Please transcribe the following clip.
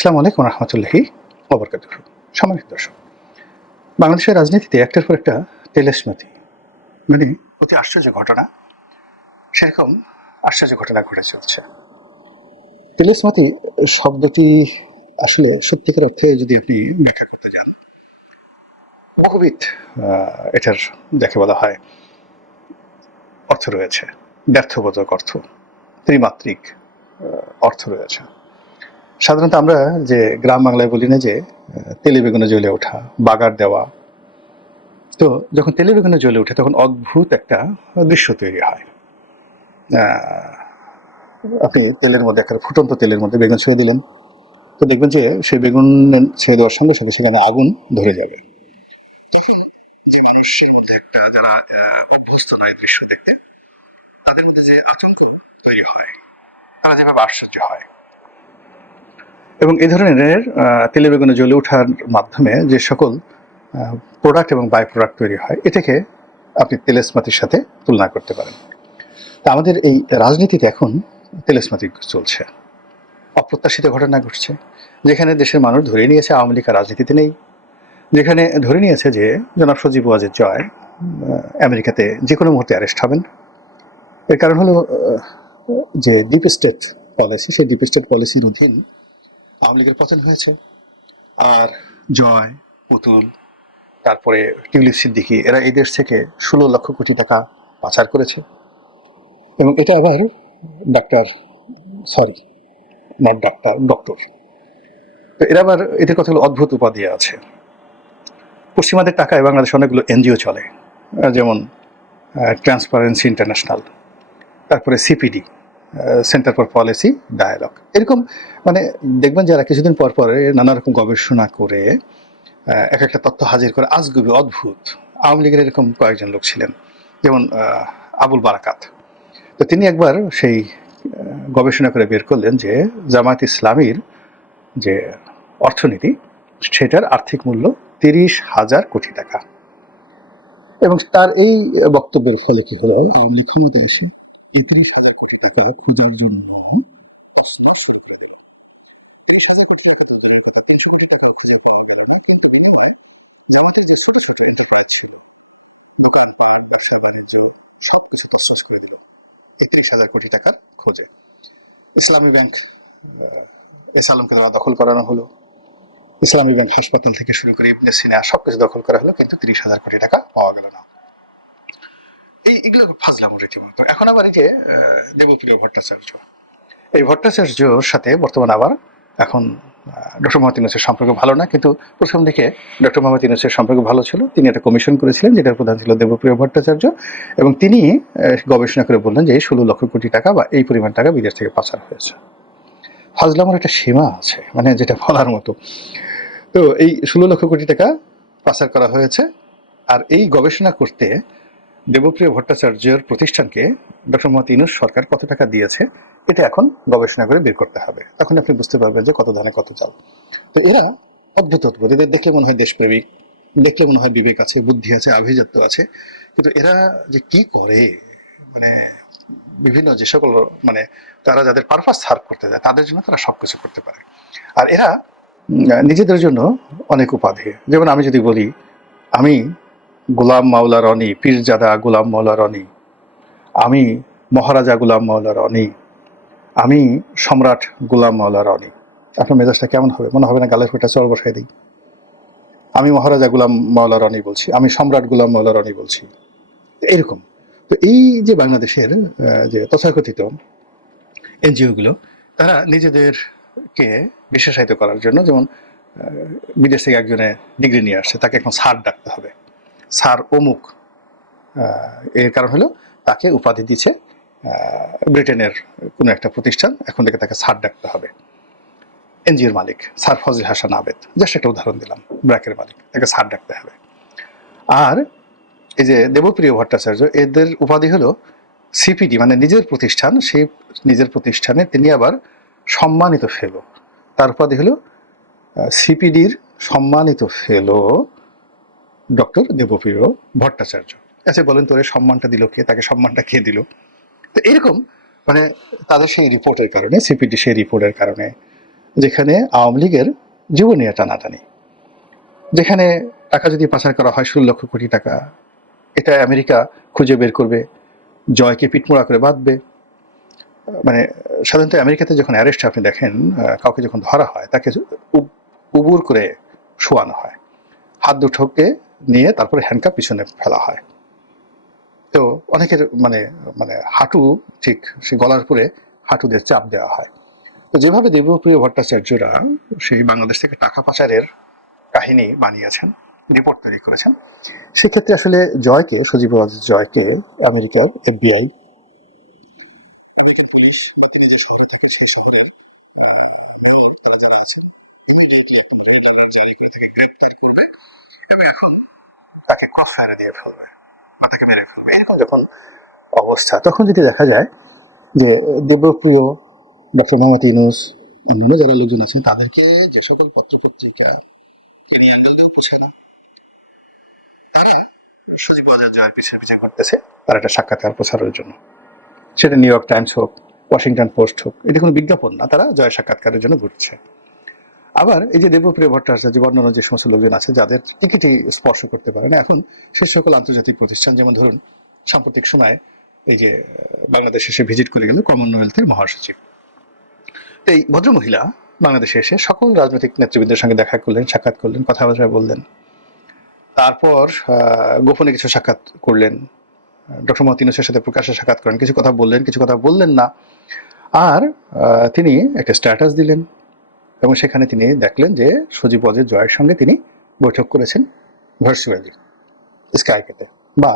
আসসালামু আলাইকুম রহমতুল্লাহি ওবরকাতুহু। সম্মানিত দর্শক, বাংলাদেশের রাজনীতিতে একটার পর একটা তেলেস্মাতি মানে অতি আশ্চর্য ঘটনা, সেরকম আশ্চর্য ঘটনা ঘটে চলছে। তেলেস্মাতি শব্দটি আসলে সত্যিকার অর্থে যদি আপনি ব্যাখ্যা করতে যান, বহুবিধ এটার যাকে বলা হয় অর্থ রয়েছে, ব্যর্থবোধক অর্থ, ত্রিমাত্রিক অর্থ রয়েছে। সাধারণত আমরা যে গ্রাম বাংলায় বলি না যে তেলে বেগুনে জ্বলে ওঠা, বাগার দেওয়া। তো যখন তেলে বেগুনে জ্বলে ওঠে তখন অদ্ভুত একটা দৃশ্য তৈরি হয়। আপনি তেলের মধ্যে একটা ফুটন্ত তেলের মধ্যে বেগুন ছেড়ে দিলেন, তো দেখবেন যে সেই বেগুন ছেড়ে দেওয়ার সঙ্গে সঙ্গে সেখানে আগুন ধরে যাবে। একটা যারা অভ্যস্ত নয় দৃশ্য দেখতে, তাদের মধ্যে যে আতঙ্ক তৈরি হয়, তারা যেভাবে আশ্চর্য হয়। এবং এই ধরনের তেলে বেগুনে জ্বলে ওঠার মাধ্যমে যে সকল প্রোডাক্ট এবং বাই প্রোডাক্ট তৈরি হয়, এটাকে আপনি তেলেস্মাতির সাথে তুলনা করতে পারেন। তা আমাদের এই রাজনীতিতে এখন তেলেস্মাতি চলছে, অপ্রত্যাশিত ঘটনা ঘটছে। যেখানে দেশের মানুষ ধরে নিয়েছে আওয়ামী লীগ রাজনীতিতে নেই, যেখানে ধরে নিয়েছে যে জনাব সজীব ওয়াজেদ জয় আমেরিকাতে যে কোনো মুহূর্তে অ্যারেস্ট হবেন। এর কারণ হলো যে ডিপ স্টেট পলিসি, সেই ডিপ স্টেট পলিসির অধীন আওয়ামী লীগের পতন হয়েছে। আর জয়, পুতুল, তারপরে টিউলিপ সিদ্দিকি, এরা এই দেশ থেকে 16 লক্ষ কোটি টাকা পাচার করেছে। এবং এটা আবার doctor, sorry not doctor, doctor. তো এরা আবার এদের কথাগুলো অদ্ভুত উপাধি আছে। পশ্চিমাদের টাকায় বাংলাদেশে অনেকগুলো এনজিও চলে, যেমন ট্রান্সপারেন্সি ইন্টারন্যাশনাল, তারপরে CPD, Centre for Policy Dialogue. এরকম মানে দেখবেন যারা কিছুদিন পর পরে নানা রকম গবেষণা করে এক একটা তথ্য হাজির করে, আজগুবি অদ্ভুত। আওয়ামী লীগের এরকম কয়েকজন লোক ছিলেন, যেমন আবুল বারাকাত। তো তিনি একবার সেই গবেষণা করে বের করলেন যে জামায়াত ইসলামীর যে অর্থনীতি, সেটার আর্থিক মূল্য 30,000 কোটি টাকা। এবং তার এই বক্তব্যের ফলে কি হলো, আওয়ামী লীগ ক্ষমতায় এসে এই 30,000 কোটি টাকা খোঁজার জন্য শুরু করে দিল। 30,000 কোটি টাকা তো দূরের কথা, 300 কোটি টাকা খুঁজে পাওয়া গেল না, কিন্তু বিনিময়ে যাবতীয় যে ছোট ছোট ধারা ছিল, দোকানপাট, ব্যবসা বাণিজ্য, সবকিছু তছনছ করে দিল এই 30,000 কোটি টাকার খোঁজে। ইসলামী ব্যাংক এস আলমকে দখল করানো হলো, ইসলামী ব্যাংক হাসপাতাল থেকে শুরু করে ইবনে সিনা সবকিছু দখল করা হলো, কিন্তু 30,000 কোটি টাকা পাওয়া গেল না। এগুলো ফাজলাম রীতিমতো। এখন আবার এই যে দেবপ্রিয় ভট্টাচার্য, এই ভট্টাচার্যর সাথে বর্তমানে আবার এখন ডক্টর মোহাম্মদ ইউনূসের সম্পর্ক ভালো না, কিন্তু প্রথম দিকে ডক্টর মোহাম্মদ ইউনূসের সম্পর্ক ভালো ছিল। তিনি একটা কমিশন করেছিলেন, যেটার প্রধান ছিল দেবপ্রিয় ভট্টাচার্য, এবং তিনি গবেষণা করে বললেন যে এই 16 লক্ষ কোটি টাকা বা এই পরিমাণ টাকা বিদেশ থেকে পাচার হয়েছে। ফাজলামের একটা সীমা আছে, মানে যেটা বলার মতো। তো এই 16 লক্ষ কোটি টাকা পাচার করা হয়েছে, আর এই গবেষণা করতে দেবপ্রিয় ভট্টাচার্যের প্রতিষ্ঠানকে ডক্টর মোহাম্মদ ইউনূস সরকার কত টাকা দিয়েছে, এটা এখন গবেষণা করে বের করতে হবে। তখন আপনি বুঝতে পারবেন যে কত ধানে কত চাল। তো এরা অদ্ভুত অদ্ভুত, এদের দেখলে মনে হয় দেশপ্রেমিক, দেখলে মনে হয় বিবেক আছে, বুদ্ধি আছে, আভিজাত্য আছে, কিন্তু এরা যে কি করে, মানে বিভিন্ন যে সকল মানে তারা যাদের পারপাস সার্ভ করতে যায় তাদের জন্য তারা সবকিছু করতে পারে। আর এরা নিজেদের জন্য অনেক উপাধি, যেমন আমি যদি বলি আমি গোলাম মাওলা রনি, পীরজাদা গোলাম মাওলা রনি, আমি মহারাজা গোলাম মাওলা রনি, আমি সম্রাট গোলাম মাওলা রনি, আপনার মেজাজটা কেমন হবে? মনে হবে না গালের ফোঁটা চড় বসাই দিই? আমি মহারাজা গোলাম মাওলা রনি বলছি, আমি সম্রাট গোলাম মাওলা রনি বলছি, এরকম। তো এই যে বাংলাদেশের যে তথাকথিত এনজিও গুলো, তারা নিজেদেরকে বিশেষায়িত করার জন্য, যেমন বিদেশ থেকে একজনে ডিগ্রি নিয়ে আসছে, তাকে এখন স্যার ডাকতে হবে, স্যার অমুক। এর কারণ হলো তাকে উপাধি দিচ্ছে ব্রিটেনের কোনো একটা প্রতিষ্ঠান, এখন থেকে তাকে স্যার ডাকতে হবে। এনজিওর মালিক স্যার ফজল হাসান আবেদ, জাস্ট একটা উদাহরণ দিলাম, ব্র্যাকের মালিক, তাকে স্যার ডাকতে হবে। আর এই যে দেবপ্রিয় ভট্টাচার্য, এদের উপাধি হলো সিপিডি, মানে নিজের প্রতিষ্ঠান, সেই নিজের প্রতিষ্ঠানে তিনি আবার সম্মানিত ফেলো, তার উপাধি হলো সিপিডির সম্মানিত ফেলো ডক্টর দেবপ্রিয় ভট্টাচার্য। আচ্ছা বলেন তো, সম্মানটা দিল কে? তাকে সম্মানটা কে দিল? তো এরকম মানে তাদের সেই রিপোর্টের কারণে, সিপিডি সেই রিপোর্টের কারণে, যেখানে আওয়ামী লীগের জীবনীয় টানাটানি, যেখানে টাকা যদি পাচার করা হয় 16 লক্ষ কোটি টাকা, এটা আমেরিকা খুঁজে বের করবে, জয়কে পিটমোড়া করে বাঁধবে। মানে সাধারণত আমেরিকাতে যখন অ্যারেস্ট আপনি দেখেন, কাউকে যখন ধরা হয় তাকে উবুর করে শোয়ানো হয়, হাত দুটোকে নিয়ে তারপরে হ্যান্ডকাপ পিছনে ফেলা হয়। তো অনেকের মানে মানে হাঁটু ঠিক সে গলার পরে হাঁটুদের চাপ দেওয়া হয়। তো যেভাবে দেবপ্রিয় ভট্টাচার্যরা সেই বাংলাদেশ থেকে টাকা পাচারের কাহিনী বানিয়েছেন, রিপোর্ট তৈরি করেছেন, সেক্ষেত্রে আসলে জয়কে, সজীব ওয়াজেদ জয়কে আমেরিকার FBI এবং এখন তাকে ক্রস ফায়ারে দিয়ে ফেলবে বা তাকে মেরে ফেলবে, এরকম যখন অবস্থা, তখন যদি দেখা যায় যে দেবপ্রিয়, ডক্টর মোহাম্মদ ইউনূস, অন্যান্য যারা লোকজন আছেন তাদেরকে যে সকল পত্রপত্রিকা আঞ্জল দিয়ে পোছে না, তারা সজীব ওয়াজেদ জয়ের পিছিয়ে পিছিয়ে করতেছে তার একটা সাক্ষাৎকার প্রচারের জন্য। সেটা নিউ ইয়র্ক টাইমস হোক, ওয়াশিংটন পোস্ট হোক, এটা কোনো বিজ্ঞাপন না, তারা জয় সাক্ষাৎকারের জন্য ঘুরছে। আবার এই যে দেবপ্রিয় ভট্টাচার্য বা অন্যান্য যে সমস্ত লোকজন আছে যাদের টিকিটই স্পর্শ করতে পারে না, এখন সে সকল আন্তর্জাতিক প্রতিষ্ঠান, যেমন ধরুন সাম্প্রতিক সময়ে এই যে বাংলাদেশে এসে ভিজিট করে গেল কমনওয়েলথের মহাসচিব, এই ভদ্রমহিলা বাংলাদেশে এসে সকল রাজনৈতিক নেতৃবৃন্দের সঙ্গে দেখা করলেন, সাক্ষাৎ করলেন, কথাবার্তা বললেন। তারপর গোপনে কিছু সাক্ষাৎ করলেন, ডক্টর মোহাম্মদ ইউনূসের সাথে প্রকাশ্যে সাক্ষাৎ করেন, কিছু কথা বললেন, কিছু কথা বললেন না। আর তিনি একটা স্ট্যাটাস দিলেন এবং সেখানে তিনি দেখলেন যে সজীব ওয়াজেদ জয়ের সঙ্গে তিনি বৈঠক করেছেন ভার্চুয়ালি, স্কাইপেতে বা